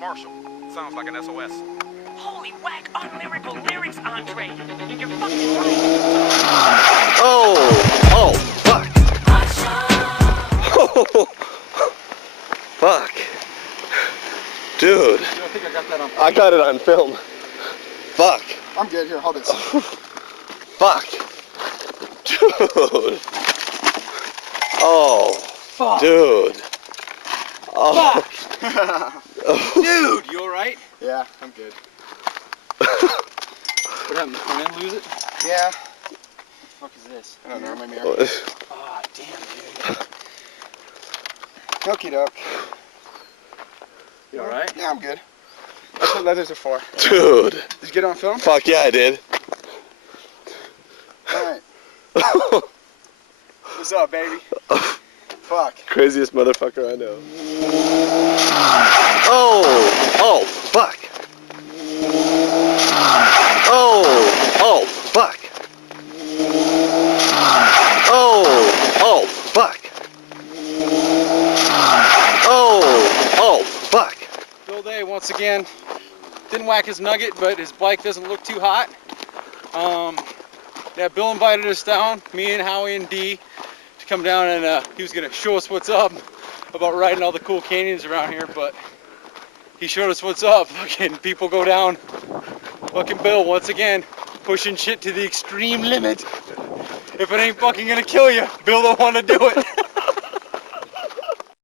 Marshall. Sounds like an SOS. Holy whack, unlyrical lyrics, Andre. You're fucking right. Oh, fuck. Oh, fuck. Dude. I think I got that on. I got it on film. Fuck. I'm good. Here, hold this. Fuck. Dude. Oh. Fuck. Dude. Oh. Dude, you alright? Yeah, I'm good. What happened? The front end lose it? Yeah. What the fuck is this? I don't know, my mirror. Oh, damn, dude. Okie doke. You alright? Yeah, I'm good. That's what leathers are for. Dude. Did you get it on film? Fuck yeah, I did. Alright. What's up, baby? Fuck. Craziest motherfucker I know. Oh, fuck. Oh, fuck. Oh, fuck. Oh, fuck. Bill Day once again didn't whack his nugget, but his bike doesn't look too hot. Yeah, Bill invited us down, me and Howie and Dee, to come down and he was gonna show us what's up about riding all the cool canyons around here, but he showed us what's up. Fucking people go down. Fucking Bill once again pushing shit to the extreme limit. If it ain't fucking gonna kill you, Bill don't want to do it.